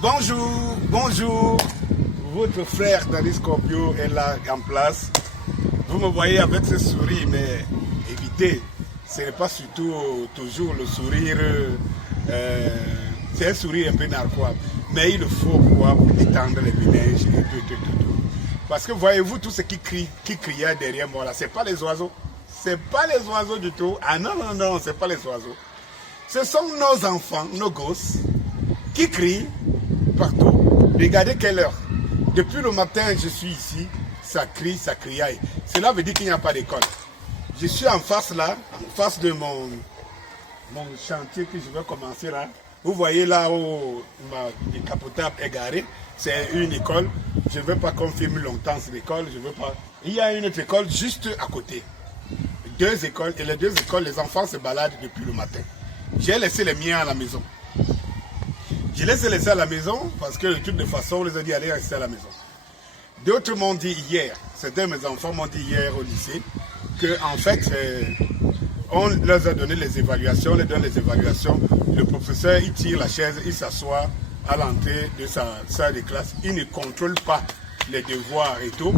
Bonjour, bonjour. Votre frère Daddy Scorpio est là en place. Vous me voyez avec ce sourire, mais évitez. Ce n'est pas surtout toujours le sourire. C'est un sourire un peu narquois. Mais il le faut pour détendre les ménages et tout. Parce que voyez-vous, tout ce qui criait derrière moi là, ce n'est pas les oiseaux. Ce n'est pas les oiseaux du tout. Ah non, ce n'est pas les oiseaux. Ce sont nos enfants, nos gosses, qui crient partout. Regardez quelle heure. Depuis le matin, je suis ici, ça crie, ça criaille. Cela veut dire qu'il n'y a pas d'école. Je suis en face là, en face de mon chantier que je vais commencer là. Vous voyez là où ma décapotable est garée, c'est une école. Je ne veux pas qu'on filme longtemps cette école, je veux pas. Il y a une autre école juste à côté. Deux écoles, et les deux écoles, les enfants se baladent depuis le matin. J'ai laissé les miens à la maison. Je les ai laissés à la maison parce que de toute façon, on les a dit allez rester à la maison. D'autres m'ont dit hier, certains de mes enfants m'ont dit hier au lycée, qu'en fait, on leur a donné les évaluations, on leur donne les évaluations. Le professeur, il tire la chaise, il s'assoit à l'entrée de sa salle de classe. Il ne contrôle pas les devoirs et tout.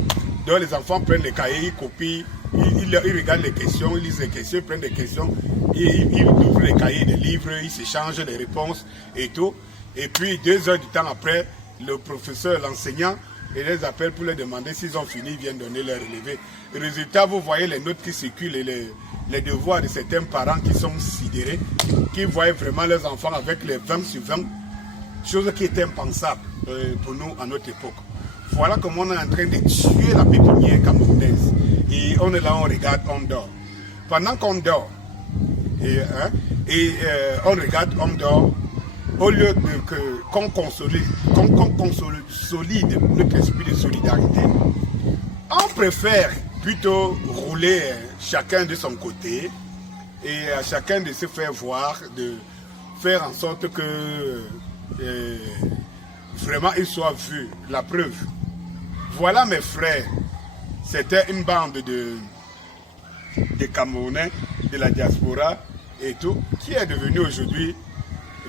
Donc les enfants prennent les cahiers, ils copient, ils regardent les questions, ils lisent les questions, ils prennent des questions, ils ouvrent les cahiers des livres, ils s'échangent les réponses et tout. Et puis 2 heures du temps après, le professeur, l'enseignant, il les appelle pour leur demander s'ils ont fini, ils viennent donner leur relevé. Résultat, vous voyez les notes qui circulent et les devoirs de certains parents qui sont sidérés, qui voient vraiment leurs enfants avec les 20 sur 20, chose qui était impensable pour nous à notre époque. Voilà comment on est en train de tuer la pépinière camerounaise. Et on est là, on regarde, on dort. Pendant qu'on dort, on regarde, on dort, au lieu qu'on consolide notre esprit de solidarité, on préfère plutôt rouler chacun de son côté et à chacun de se faire voir, de faire en sorte que vraiment il soit vu. La preuve. Voilà mes frères, c'était une bande de Camerounais de la diaspora et tout, qui est devenu aujourd'hui,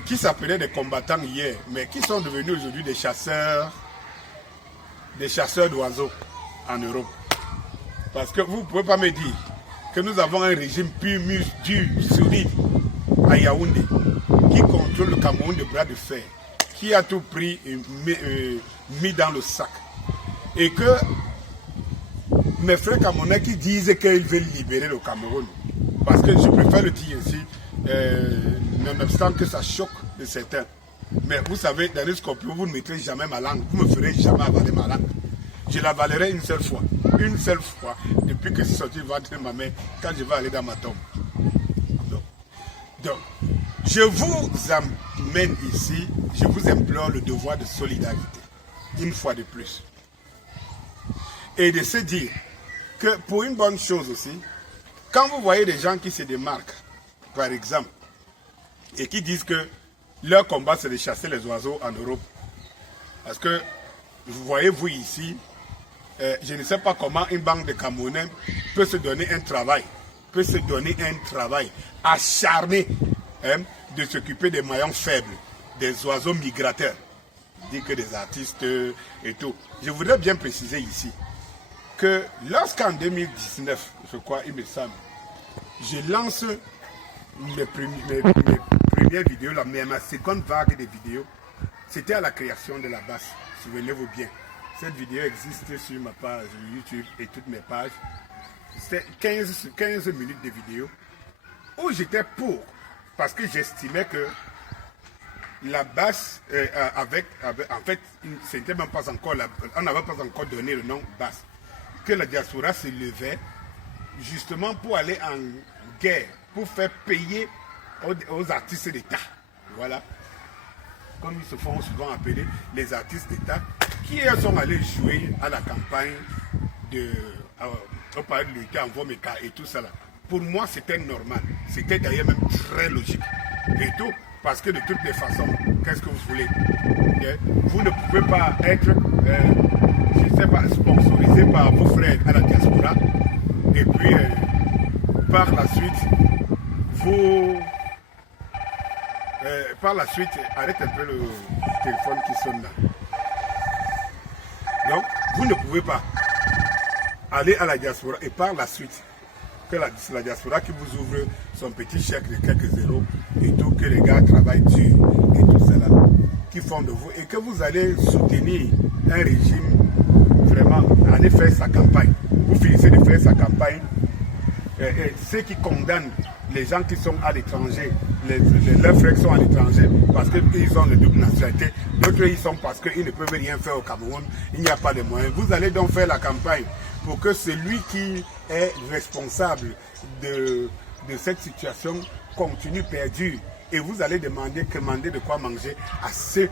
qui s'appelaient des combattants hier, mais qui sont devenus aujourd'hui des chasseurs d'oiseaux en Europe. Parce que vous ne pouvez pas me dire que nous avons un régime dur, solide à Yaoundé, qui contrôle le Cameroun de bras de fer, qui a tout pris et mis dans le sac. Et que mes frères camerounais qui disent qu'ils veulent libérer le Cameroun, parce que je préfère le dire ici, nonobstant que ça choque de certains. Mais vous savez, dans le Scorpio, vous ne mettrez jamais ma langue, vous ne me ferez jamais avaler ma langue. Je l'avalerai une seule fois, depuis que je suis sorti du ventre de ma mère, quand je vais aller dans ma tombe. Donc, je vous amène ici, je vous implore le devoir de solidarité, une fois de plus. Et de se dire que pour une bonne chose aussi, quand vous voyez des gens qui se démarquent, par exemple, et qui disent que leur combat c'est de chasser les oiseaux en Europe, parce que vous voyez vous ici, je ne sais pas comment une bande de Camerounais peut se donner un travail, acharné de s'occuper des maillons faibles, des oiseaux migrateurs, dit que des artistes et tout. Je voudrais bien préciser ici que lorsqu'en 2019, je crois, il me semble, je lance mes premières vidéos, ma seconde vague de vidéos, c'était à la création de la basse, souvenez-vous bien. Cette vidéo existe sur ma page YouTube et toutes mes pages. C'est 15 minutes de vidéo où j'étais pour, parce que j'estimais que la basse, en fait, c'était même pas encore, on n'avait pas encore donné le nom basse, que la diaspora se levait justement pour aller en guerre, pour faire payer aux artistes d'État. Voilà. Comme ils se font souvent appeler les artistes d'État, qui sont allés jouer à la campagne au palais de l'État en Vomeka et tout ça là. Pour moi, c'était normal. C'était d'ailleurs même très logique. Et tout, parce que de toutes les façons, qu'est-ce que vous voulez? Vous ne pouvez pas être, je ne sais pas, sponsorisé par vos frères à la diaspora. Et puis, par la suite, vous Par la suite, arrête un peu le téléphone qui sonne là. Donc, vous ne pouvez pas aller à la diaspora et par la suite, que la diaspora qui vous ouvre son petit chèque de quelques zéros et tout, que les gars travaillent dur et tout cela, qui font de vous, et que vous allez soutenir un régime, vraiment, aller faire sa campagne. Vous finissez de faire sa campagne, et ceux qui condamnent les gens qui sont à l'étranger, leurs frères sont à l'étranger parce qu'ils ont le double nationalité, d'autres ils sont parce qu'ils ne peuvent rien faire au Cameroun, il n'y a pas de moyens. Vous allez donc faire la campagne pour que celui qui est responsable de cette situation continue perdu. Et vous allez demander de quoi manger à ceux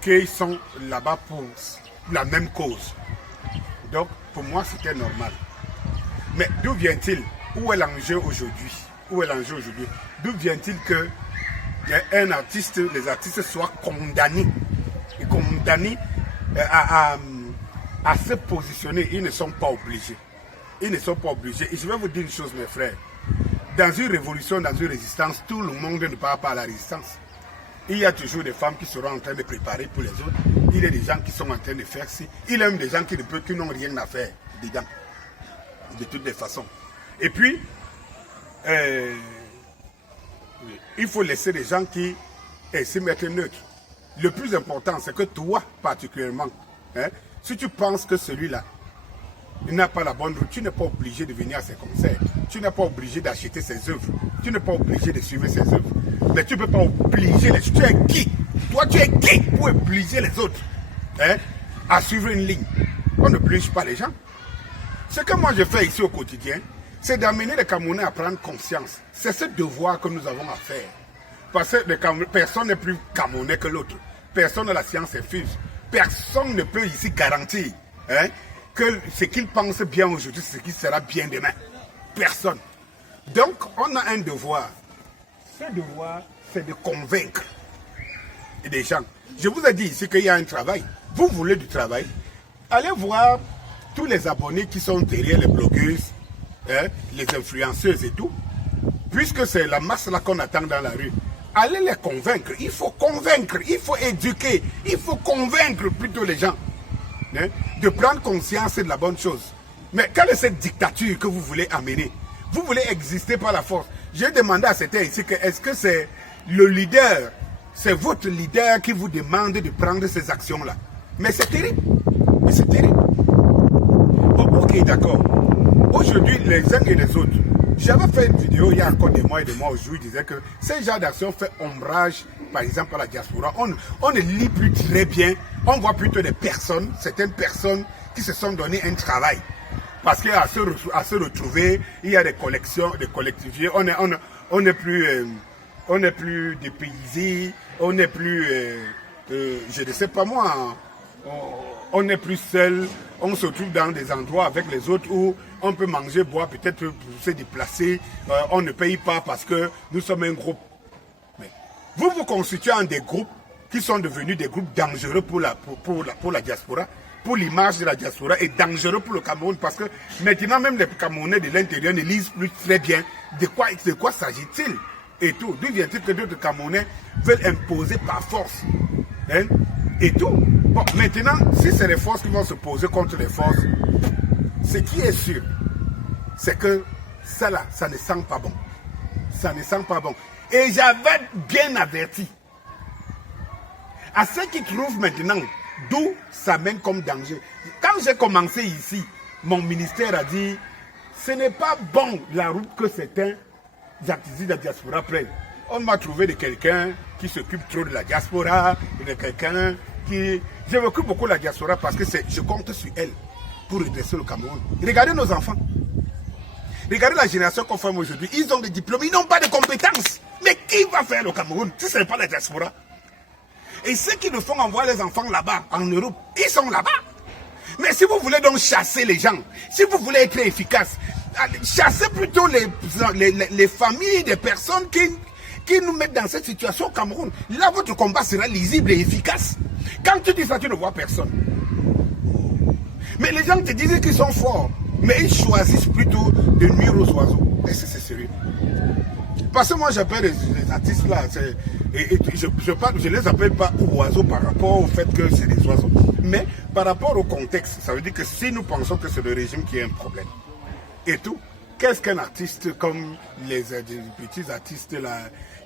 qui sont là-bas pour la même cause. Donc, pour moi, c'était normal. Mais d'où vient-il? Où est l'enjeu aujourd'hui? Où est l'enjeu aujourd'hui? D'où vient-il que un artiste, les artistes soient condamnés et condamnés à se positionner? Ils ne sont pas obligés. Ils ne sont pas obligés. Et je vais vous dire une chose, mes frères. Dans une révolution, dans une résistance, tout le monde ne parle pas à la résistance. Il y a toujours des femmes qui seront en train de préparer pour les autres. Il y a des gens qui sont en train de faire ci. Il y a même des gens qui n'ont rien à faire dedans. De toutes les façons. Et puis, il faut laisser les gens qui se mettre neutres. Le plus important, c'est que toi, particulièrement, si tu penses que celui-là n'a pas la bonne route, tu n'es pas obligé de venir à ses concerts. Tu n'es pas obligé d'acheter ses œuvres. Tu n'es pas obligé de suivre ses œuvres. Mais tu ne peux pas obliger les autres. Tu es qui? Toi, tu es qui pour obliger les autres à suivre une ligne? On n'oblige pas les gens. Ce que moi je fais ici au quotidien, c'est d'amener les Camerounais à prendre conscience. C'est ce devoir que nous avons à faire. Parce que personne n'est plus Camerounais que l'autre. Personne n'a la science infuse. Personne ne peut ici garantir que ce qu'il pense bien aujourd'hui, c'est ce qui sera bien demain. Personne. Donc, on a un devoir. Ce devoir, c'est de convaincre des gens. Je vous ai dit ici qu'il y a un travail. Vous voulez du travail? Allez voir tous les abonnés qui sont derrière les blogueuses, les influenceuses et tout. Puisque c'est la masse là qu'on attend dans la rue. Allez les convaincre. Il faut convaincre, il faut éduquer, il faut convaincre plutôt les gens de prendre conscience de la bonne chose. Mais quelle est cette dictature que vous voulez amener? Vous voulez exister par la force. J'ai demandé à certains ici que est-ce que c'est le leader, c'est votre leader qui vous demande de prendre ces actions-là? Mais c'est terrible. Mais c'est terrible. Bon, ok, d'accord. Aujourd'hui, les uns et les autres, j'avais fait une vidéo il y a encore des mois et des mois où je disais que ces genres d'actions fait ombrage, par exemple, à la diaspora. On ne lit plus très bien. On voit plutôt des personnes, certaines personnes qui se sont donné un travail. Parce qu'à se retrouver, il y a des collections, des collectivités. On n'est plus dépaysés, on n'est plus, je ne sais pas moi, on n'est plus seul. On se trouve dans des endroits avec les autres où on peut manger, boire, peut-être pour se déplacer. On ne paye pas parce que nous sommes un groupe. Mais vous vous constituez en des groupes qui sont devenus des groupes dangereux pour la diaspora, pour l'image de la diaspora, et dangereux pour le Cameroun parce que maintenant même les Camerounais de l'intérieur ne lisent plus très bien de quoi s'agit-il et tout. D'où vient-il que d'autres Camerounais veulent imposer par force et tout. Bon, maintenant, si c'est les forces qui vont se poser contre les forces, ce qui est sûr, c'est que ça là, ça ne sent pas bon. Ça ne sent pas bon. Et j'avais bien averti à ceux qui trouvent maintenant d'où ça mène comme danger. Quand j'ai commencé ici, mon ministère a dit, ce n'est pas bon la route que certains activistes de la diaspora prennent. On m'a trouvé de quelqu'un qui s'occupe trop de la diaspora, de quelqu'un qui... Je m'occupe beaucoup de la diaspora parce que je compte sur elle pour redresser le Cameroun. Regardez nos enfants. Regardez la génération qu'on forme aujourd'hui. Ils ont des diplômes, ils n'ont pas de compétences. Mais qui va faire le Cameroun si ce n'est pas la diaspora? Et ceux qui nous font envoyer les enfants là-bas, en Europe, ils sont là-bas. Mais si vous voulez donc chasser les gens, si vous voulez être efficace, chassez plutôt les familles des personnes qui nous mettent dans cette situation au Cameroun. Là, votre combat sera lisible et efficace. Quand tu dis ça, tu ne vois personne. Mais les gens te disent qu'ils sont forts, mais ils choisissent plutôt de nuire aux oiseaux. Est-ce que c'est sérieux? Parce que moi, j'appelle les artistes là, Et je les appelle pas oiseaux par rapport au fait que c'est des oiseaux, mais par rapport au contexte. Ça veut dire que si nous pensons que c'est le régime qui a un problème, et tout, qu'est-ce qu'un artiste comme les petits artistes là,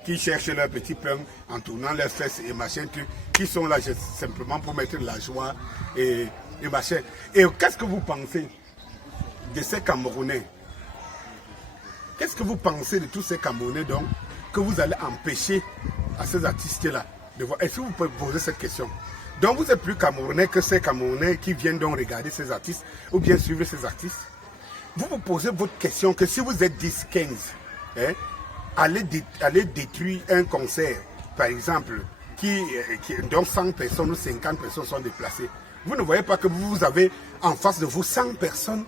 qui cherchent leur petit pain en tournant leurs fesses et machin, qui sont là simplement pour mettre de la joie et machin. Et qu'est-ce que vous pensez de ces Camerounais? Qu'est-ce que vous pensez de tous ces Camerounais donc que vous allez empêcher à ces artistes-là de voir? Est-ce que vous pouvez poser cette question? Donc vous êtes plus Camerounais que ces Camerounais qui viennent donc regarder ces artistes ou bien suivre ces artistes. Vous vous posez votre question que si vous êtes 10, 15, hein, allez détruire un concert, par exemple, dont 100 personnes ou 50 personnes sont déplacées. Vous ne voyez pas que vous avez en face de vous 100 personnes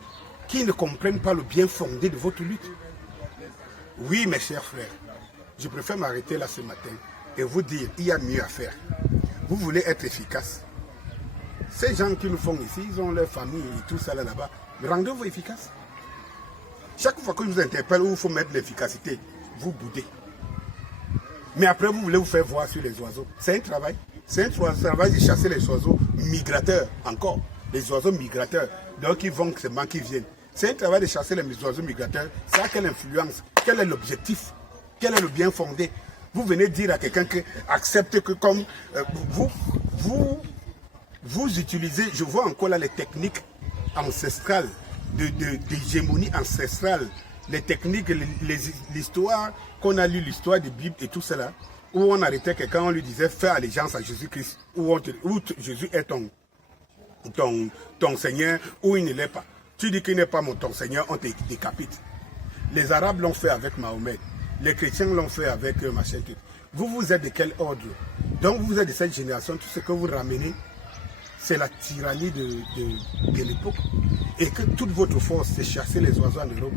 qui ne comprennent pas le bien fondé de votre lutte. Oui, mes chers frères, je préfère m'arrêter là ce matin et vous dire, il y a mieux à faire. Vous voulez être efficace. Ces gens qui nous font ici, ils ont leur famille et tout ça là-bas. Rendez-vous efficace. Chaque fois que je vous interpelle où il faut mettre l'efficacité, vous boudez. Mais après, vous voulez vous faire voir sur les oiseaux. C'est un travail. C'est un travail de chasser les oiseaux migrateurs, encore. Les oiseaux migrateurs. Donc, ils vont seulement qu'ils viennent. C'est un travail de chasser les oiseaux migrateurs. Ça a quelle influence? Quel est l'objectif? Quel est le bien fondé? Vous venez dire à quelqu'un que accepte que comme vous utilisez, je vois encore là les techniques ancestrales, d'hégémonie ancestrale, les techniques, l'histoire, qu'on a lu l'histoire de la Bible et tout cela, où on arrêtait quelqu'un, on lui disait fais allégeance à Jésus-Christ, où Jésus est ton Seigneur, ou il ne l'est pas. Tu dis qu'il n'est pas ton Seigneur, on te décapite. Les Arabes l'ont fait avec Mahomet, les chrétiens l'ont fait avec machin. Vous êtes de quel ordre? Donc vous êtes de cette génération, tout ce que vous ramenez, c'est la tyrannie de l'époque. Et que toute votre force, c'est chasser les oiseaux en Europe.